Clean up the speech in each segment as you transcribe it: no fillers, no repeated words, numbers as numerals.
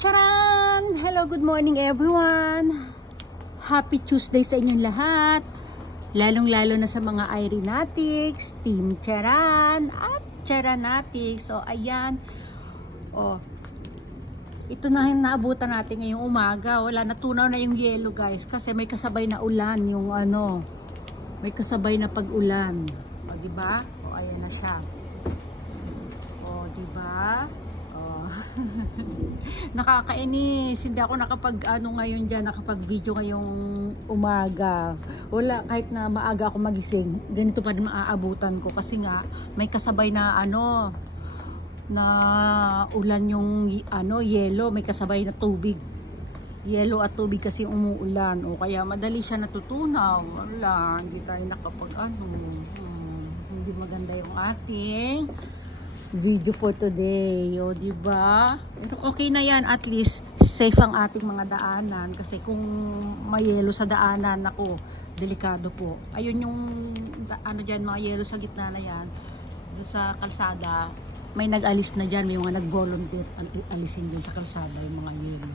Charan! Hello, good morning everyone! Happy Tuesday sa inyong lahat! Lalong-lalo na sa mga Irenatics, Team Charan at Charanatics. So, ayan. Oh, ito na yung naabutan natin ngayong umaga. Wala, natunaw na yung yellow guys. Kasi may kasabay na ulan. Yung ano, may kasabay na pag-ulan. O, diba? O, ayan na siya. O, diba? Nakakainis, hindi ako ngayon dyan, nakapag-video ngayong umaga. Wala, kahit na maaga ako magising, ganito pa rin maaabutan ko kasi nga may kasabay na na ulan yung yellow, may kasabay na tubig. Yellow at tubig kasi umuulan, o kaya madali siya natutunaw. Wala, hindi tayo hindi maganda yung ating video for today. O, diba? Okay na yan. At least, safe ang ating mga daanan. Kasi kung may yelo sa daanan, ako, delikado po. Ayun yung, dyan, mga yelo sa gitna na yan. Sa kalsada, may nag-alis na dyan. May mga nag-volunteer alisin dyan sa kalsada yung mga yelo.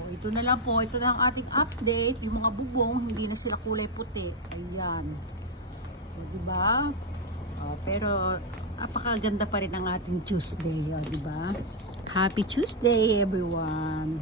O, ito na lang po. Ito na ang ating update. Yung mga bubong, hindi na sila kulay puti. Ayan. O, diba? O, pero napakaganda pa rin ang ating Tuesday, o, diba? Happy Tuesday everyone!